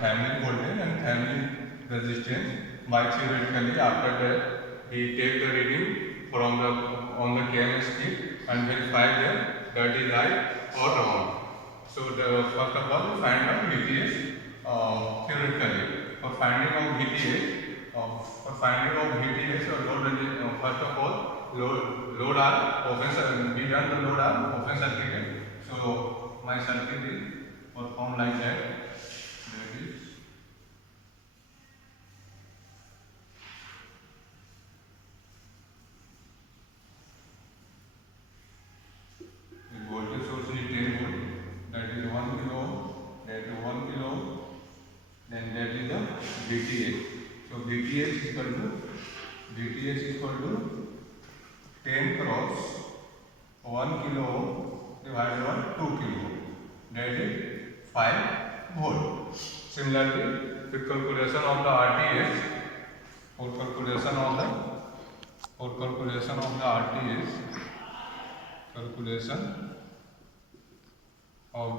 Thevenin voltage and Thevenin resistance by theoretically. After that, we take the reading from the on the KMS kit and verify that is right or wrong. So first of all, find out VTH theoretically. For finding of VTH, or load resistance, first of all, load are open circuit. We done the load are open circuited. So my circuit is performed like that. That is the voltage source is 10 volt. That is 1 kilo ohm. That is 1 kilo ohm. Then that is the VTH. So VTH is equal to 10 cross 1 kilo ohm divided by 2 kilo ohm. That is 5 volt. Similarly, the calculation of the RTH, for calculation of the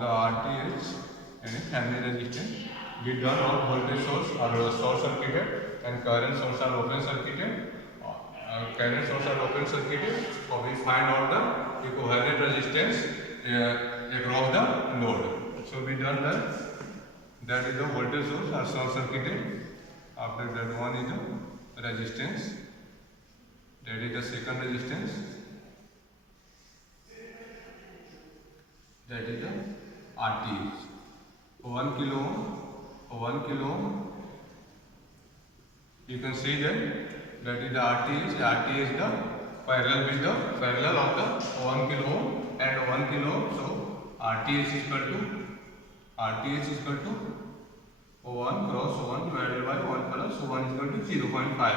RTH and Thevenin resistance, we done all voltage source are short circuited and current source are open circuited. Current source are open circuited, so we find out the equivalent resistance across the load. So we done that is the voltage source are short circuited. After that, one is the resistance, that is the second resistance, that is the RTH. 1 kilo ohm, you can see that is the RTH. RTH is the parallel of the 1 kilo ohm and 1 kilo ohm. So RTH is equal to 1 cross 1 divided by 1 plus 1 is equal to 0.5.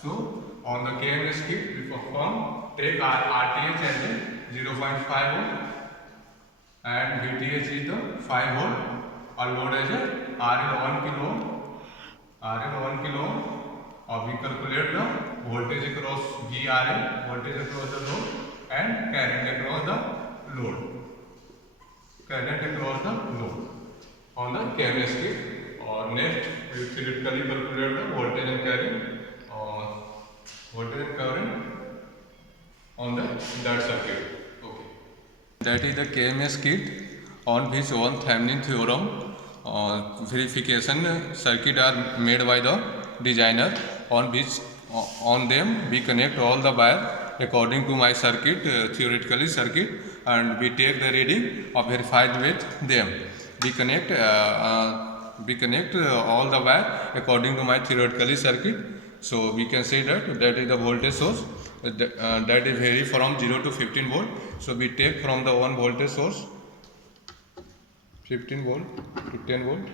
So on the KMS kit we take RTH as a 0.5 ohm and VTH is the 5 volt. Our load as a R is 1 kilo ohm. We calculate the voltage across VRA, voltage across the load, and current across the load. On the KMS kit. Next, we theoretically calculate the voltage and current on that circuit. Okay. That is the KMS kit on which one Thevenin theorem verification circuit are made by the designer, on them we connect all the wire according to my circuit, theoretically circuit, and we take the reading or verified with them. We connect all the wire according to my theoretically circuit. So we can say that is the voltage source that is vary from 0 to 15 volt. So we take from the one voltage source 15 volt to 10 volt.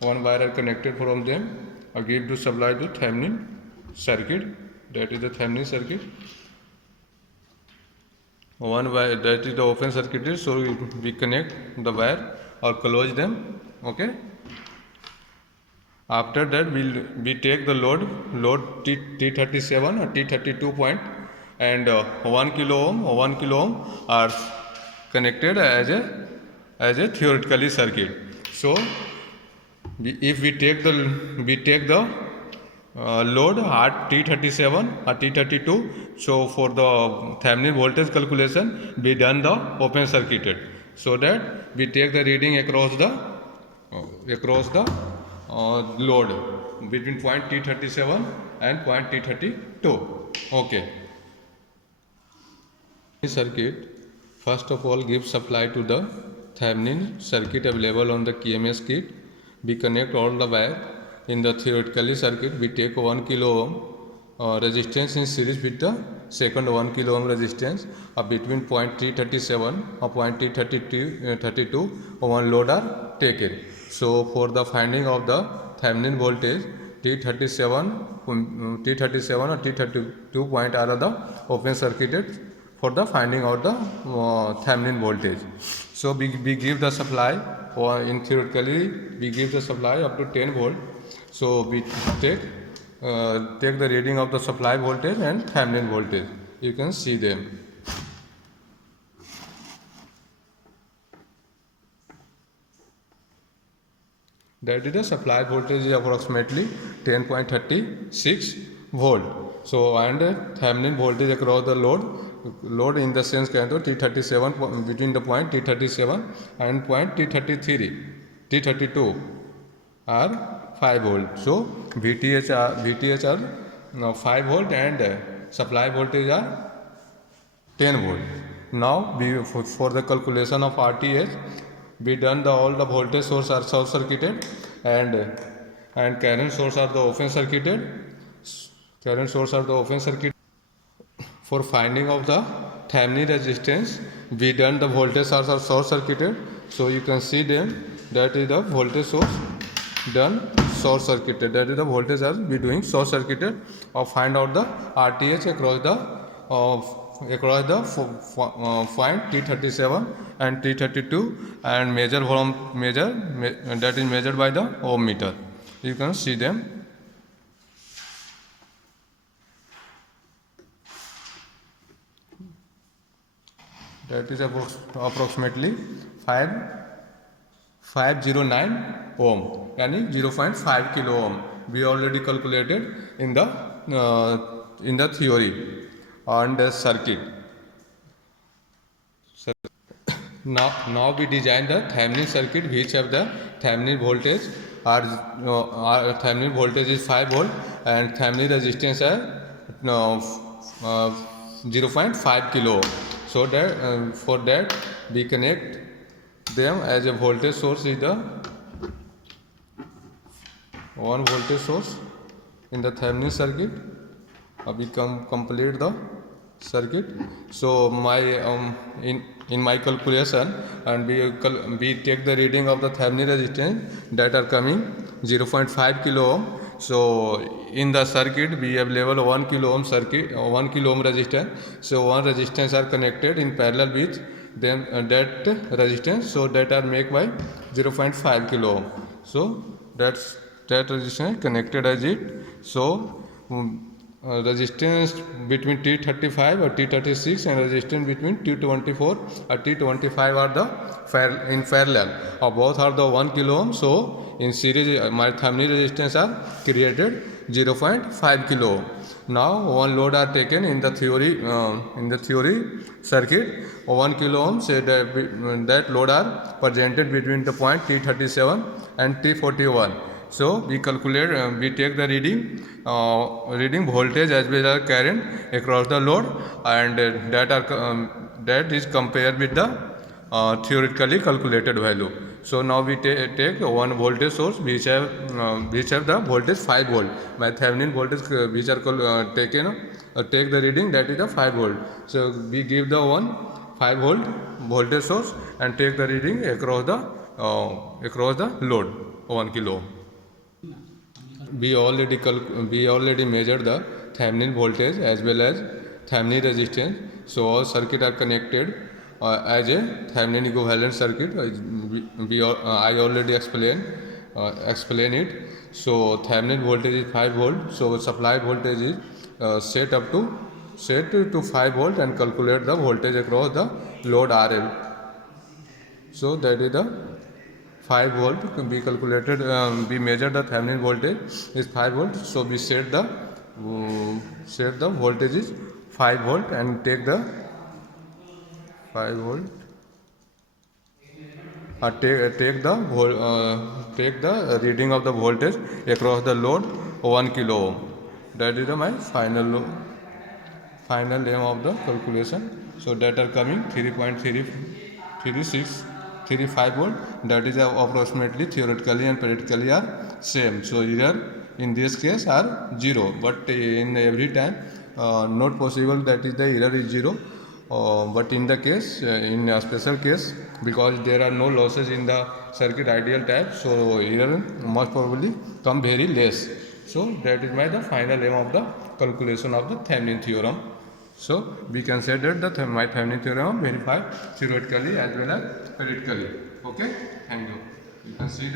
One wire are connected from them or give to supply to Thevenin circuit. That is the Thevenin circuit. One wire, that is the open circuit. So we connect the wire or close them. Okay. After that we take the load T37 or T32 point and 1 kilo ohm are connected as a theoretically circuit. So if we take the load at T37 or T32, so for the Thevenin voltage calculation we done the open circuited, so that we take the reading across the load between point T37 and point T32. Okay. This circuit first of all gives supply to the Thevenin circuit available on the KMS kit. We connect all the wire. In the theoretically circuit we take 1 kilo ohm resistance in series with the second 1 kilo ohm resistance between point T37 or point T32 one load are taken. So for the finding of the Thevenin voltage, T37 or T32 point are the open circuited for the finding of the Thevenin voltage. So we give the supply, or in theoretically we give the supply up to 10 volt. So we take the reading of the supply voltage and Thevenin voltage. You can see them. That is the supply voltage is approximately 10.36 volt. So and Thevenin voltage across the load in the sense can to T37 between the point T37 and point T32 are 5 volt. So VTH are 5 volt and supply voltage are 10 volt. Now for the calculation of RTH, we done all the voltage source are short circuited and current source are the open circuited. Current source are the open circuit. For finding of the Thevenin resistance, we done the voltage source are short circuited. So you can see them, that is the voltage source done short circuited. That is the voltage are we doing short circuited, or find out the RTH across the point T37 and T32 and measure that is measured by the ohm meter. You can see them. That is approximately 509 ohm, yani 0.5 kilo ohm. We already calculated in the theory on the circuit. Now we design the Thevenin circuit, which have the Thevenin voltage our Thevenin voltage is 5 volt and Thevenin resistance is 0.5 kilo ohm. So that for that we connect them as a voltage source is the one voltage source in the Thevenin circuit. We complete the circuit. So my in my calculation, and we take the reading of the Thevenin resistance that are coming 0.5 kilo ohm. So in the circuit we have level 1 kilo ohm circuit, 1 kilo ohm resistance. So one resistance are connected in parallel with them that resistance. So that are make by 0.5 kilo ohm. So that resistance connected as it. So resistance between T35 or T36 and resistance between T24 or T25 are the in parallel, or both are the 1 kilo ohm. So in series my Thevenin resistance are created 0.5 kilo ohm. Now one load are taken in the theory circuit. 1 kilo ohm say that load are presented between the point T37 and T41. So we calculate, we take the reading voltage as well as current across the load, and that is compared with the theoretically calculated value. So now we take one voltage source which have the voltage 5 volt. My Thevenin voltage which are taken take the reading, that is the 5 volt. So we give the one 5 volt voltage source and take the reading across the load 1 kilo. We already measured the Thevenin voltage as well as Thevenin resistance. So all circuit are connected as a Thevenin equivalent circuit. I already explain it. So Thevenin voltage is 5 volt. So supply voltage is set to 5 volt, and calculate the voltage across the load RL. So that is the 5 volt. We calculated, we measured the Thevenin voltage is 5 volt. So we set the voltage is 5 volt and take the 5 volt. Take the reading of the voltage across the load 1 kilo ohm. That is my final aim of the calculation. So that are coming 3.3635 volt. That is approximately theoretically and practically are same. So error in this case are 0, but in every time not possible that is the error is 0. But in the case, in a special case, because there are no losses in the circuit ideal type, so error must probably come very less. So that is the final aim of the calculation of the Thevenin theorem. So we can say that my Thevenin theorem verified theoretically as well as practically. Okay, thank you. You can see